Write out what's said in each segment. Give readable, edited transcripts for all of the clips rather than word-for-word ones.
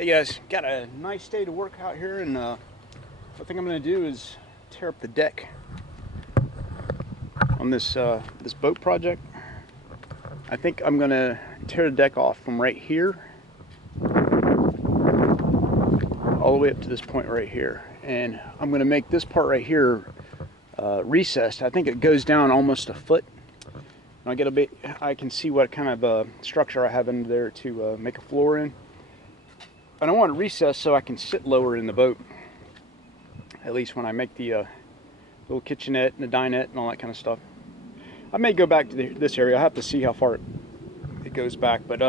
Hey guys, got a nice day to work out here, and I think I'm going to do is tear up the deck on this this boat project. I think I'm going to tear the deck off from right here all the way up to this point right here, and I'm going to make this part right here recessed. I think it goes down almost a foot. I get a bit. I can see what kind of structure I have in there to make a floor in. I don't want to recess so I can sit lower in the boat, at least when I make the little kitchenette and the dinette and all that kind of stuff. I may go back to this area. I'll have to see how far it goes back, but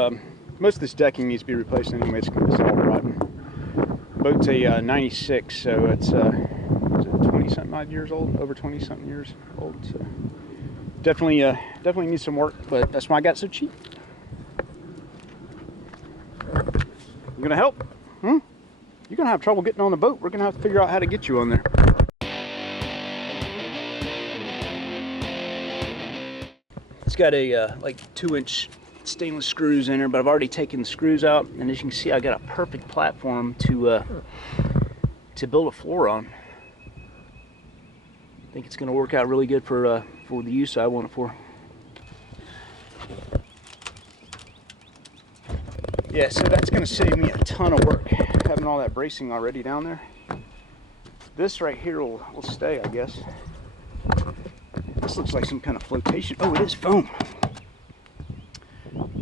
most of this decking needs to be replaced anyway. It's all rotten. The boat's a 96, so it's 20-something odd years old, over 20-something years old. So definitely needs some work, but that's why I got so cheap. You gonna help? You're gonna have trouble getting on the boat. We're gonna have to figure out how to get you on there. It's got a like 2-inch stainless screws in there, but I've already taken the screws out, and as you can see, I got a perfect platform to build a floor on. I think it's gonna work out really good for the use I want it for. Yeah, so that's going to save me a ton of work, having all that bracing already down there. This right here will stay, I guess. This looks like some kind of flotation. Oh, it is foam.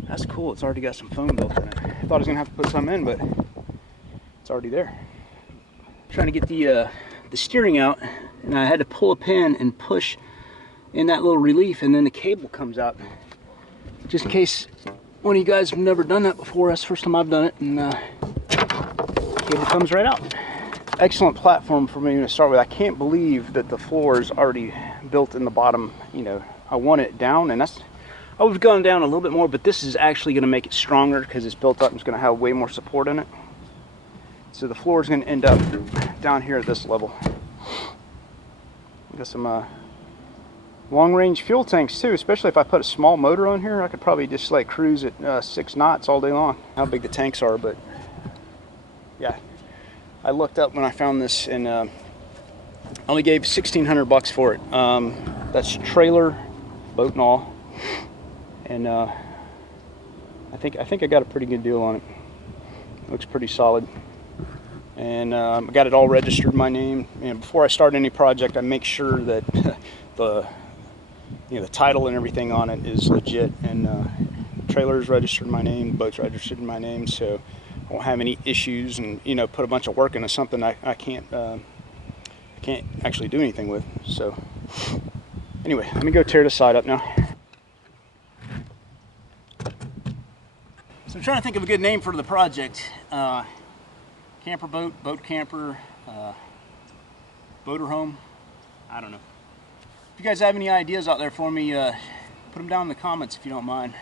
That's cool. It's already got some foam built in it. I thought I was going to have to put some in, but it's already there. I'm trying to get the steering out, and I had to pull a pin and push in that little relief, and then the cable comes out. Just in case one of you guys have never done that before, that's the first time I've done it, and cable comes right out. Excellent platform for me to start with. I can't believe that the floor is already built in the bottom. You know, I want it down, and I would have gone down a little bit more, but this is actually going to make it stronger because it's built up and it's going to have way more support in it. So the floor is going to end up down here at this level. Got some long-range fuel tanks too, especially if I put a small motor on here. I could probably just like cruise at 6 knots all day long. How big the tanks are, but yeah, I looked up when I found this, and only gave $1,600 for it. That's trailer, boat and all, and I think I got a pretty good deal on it. Looks pretty solid, and I got it all registered in my name. And before I start any project, I make sure that the title and everything on it is legit, and trailer's registered in my name, boat's registered in my name, so I won't have any issues, and put a bunch of work into something I can't actually do anything with. So anyway, let me go tear the side up now. So I'm trying to think of a good name for the project. Camper boat, boat camper, boater home, I don't know. If you guys have any ideas out there for me, put them down in the comments if you don't mind.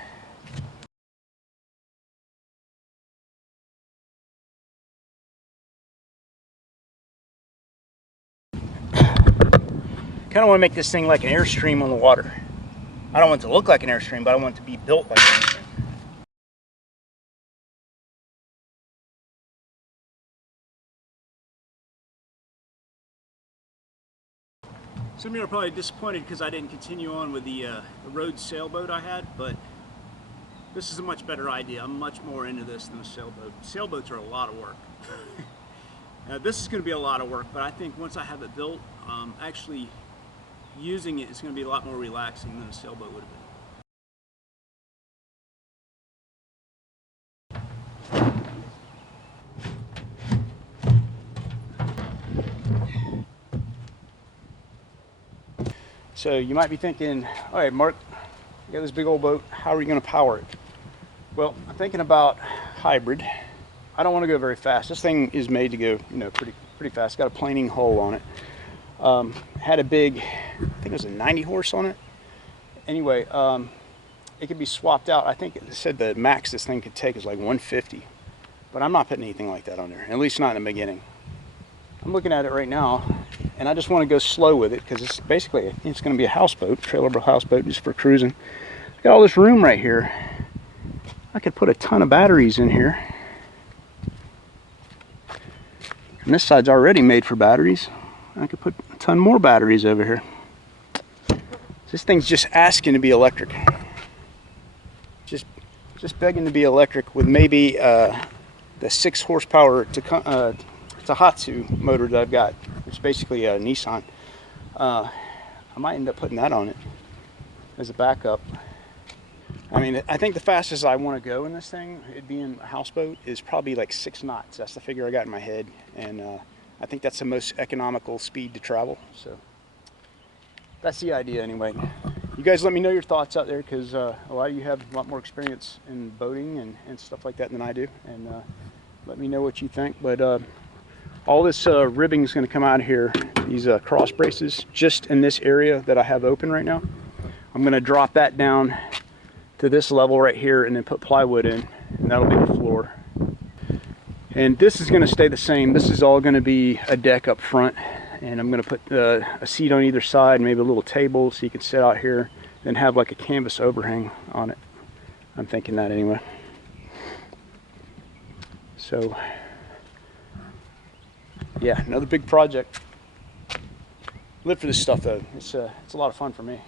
Kind of want to make this thing like an Airstream on the water. I don't want it to look like an Airstream, but I want it to be built like an Airstream. Some of you are probably disappointed because I didn't continue on with the Rhodes sailboat I had, but this is a much better idea. I'm much more into this than a sailboat. Sailboats are a lot of work. This is going to be a lot of work, but I think once I have it built, actually using it is going to be a lot more relaxing than a sailboat would have been. So you might be thinking, all right, Mark, you got this big old boat, how are you going to power it? Well, I'm thinking about hybrid. I don't want to go very fast. This thing is made to go, pretty fast. It's got a planing hull on it. Had a big, I think it was a 90 horse on it. Anyway, it could be swapped out. I think it said the max this thing could take is like 150, but I'm not putting anything like that on there, at least not in the beginning. I'm looking at it right now, and I just want to go slow with it because it's basically, it's going to be a houseboat, trailerable houseboat just for cruising. I got all this room right here. I could put a ton of batteries in here. And this side's already made for batteries. I could put a ton more batteries over here. This thing's just asking to be electric. Just begging to be electric with maybe the 6 horsepower Tohatsu motor that I've got. It's basically a Nissan. I might end up putting that on it as a backup. I mean, I think the fastest I want to go in this thing, it being a houseboat, is probably like 6 knots. That's the figure I got in my head, and I think that's the most economical speed to travel. So that's the idea anyway. You guys let me know your thoughts out there, because a lot of you have a lot more experience in boating and stuff like that than I do, and let me know what you think. But all this ribbing is going to come out of here, these cross braces, just in this area that I have open right now. I'm going to drop that down to this level right here and then put plywood in, and that'll be the floor. And this is going to stay the same. This is all going to be a deck up front, and I'm going to put a seat on either side, maybe a little table so you can sit out here and have like a canvas overhang on it. I'm thinking that anyway. So yeah, another big project. Live for this stuff though. It's a lot of fun for me.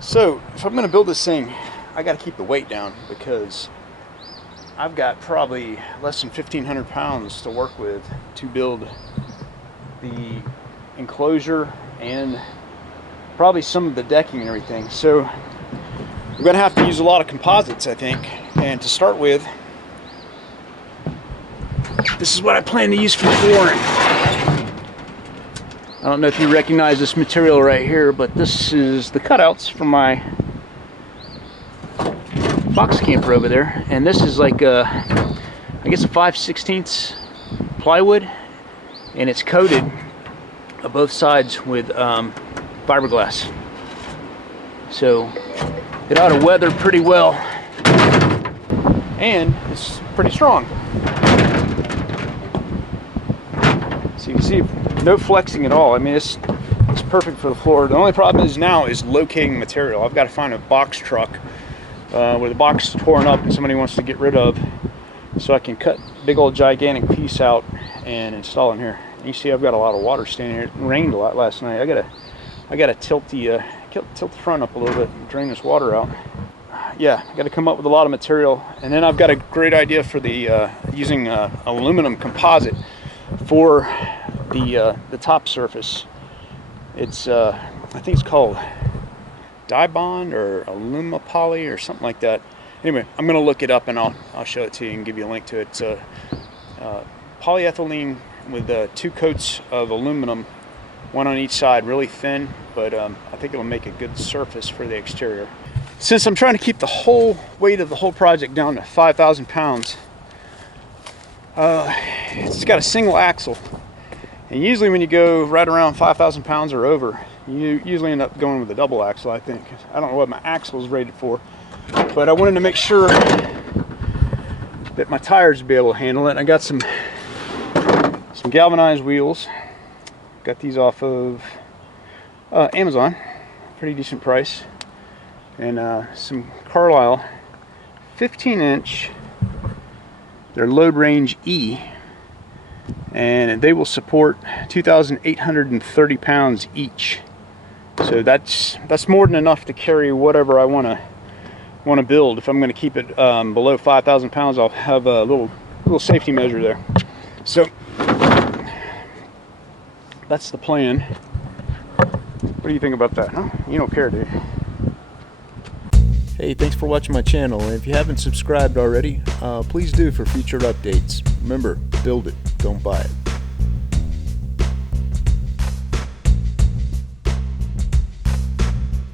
So if I'm going to build this thing, I got to keep the weight down, because I've got probably less than 1,500 pounds to work with to build the enclosure and probably some of the decking and everything. So we're going to have to use a lot of composites, I think. And to start with, this is what I plan to use for flooring. I don't know if you recognize this material right here, but this is the cutouts from my box camper over there. And this is like I guess a 5/16 plywood, and it's coated on both sides with fiberglass. So it ought to weather pretty well, and it's pretty strong. So you can see no flexing at all. I mean, it's perfect for the floor. The only problem is now is locating material. I've got to find a box truck where the box is torn up and somebody wants to get rid of, so I can cut a big old gigantic piece out and install in here. And you see I've got a lot of water standing here. It rained a lot last night. I gotta tilt the front up a little bit and drain this water out. Yeah, I got to come up with a lot of material. And then I've got a great idea for the using aluminum composite for the top surface. It's I think it's called Dibond or Alumapoly or something like that. Anyway, I'm gonna look it up and I'll show it to you and give you a link to it. It's polyethylene with 2 coats of aluminum one on each side, really thin, but I think it'll make a good surface for the exterior. Since I'm trying to keep the whole weight of the whole project down to 5,000 pounds, it's got a single axle. And usually when you go right around 5,000 pounds or over, you usually end up going with a double axle, I think. I don't know what my axle is rated for, but I wanted to make sure that my tires would be able to handle it. I got some galvanized wheels. Got these off of Amazon, pretty decent price. And some Carlisle 15-inch, they're load range E, and they will support 2,830 pounds each. So that's more than enough to carry whatever I want to build. If I'm going to keep it below 5,000 pounds, I'll have a little safety measure there. So that's the plan. What do you think about that? Huh? You don't care, do you? Hey, thanks for watching my channel, and if you haven't subscribed already, please do for future updates. Remember, build it, don't buy it.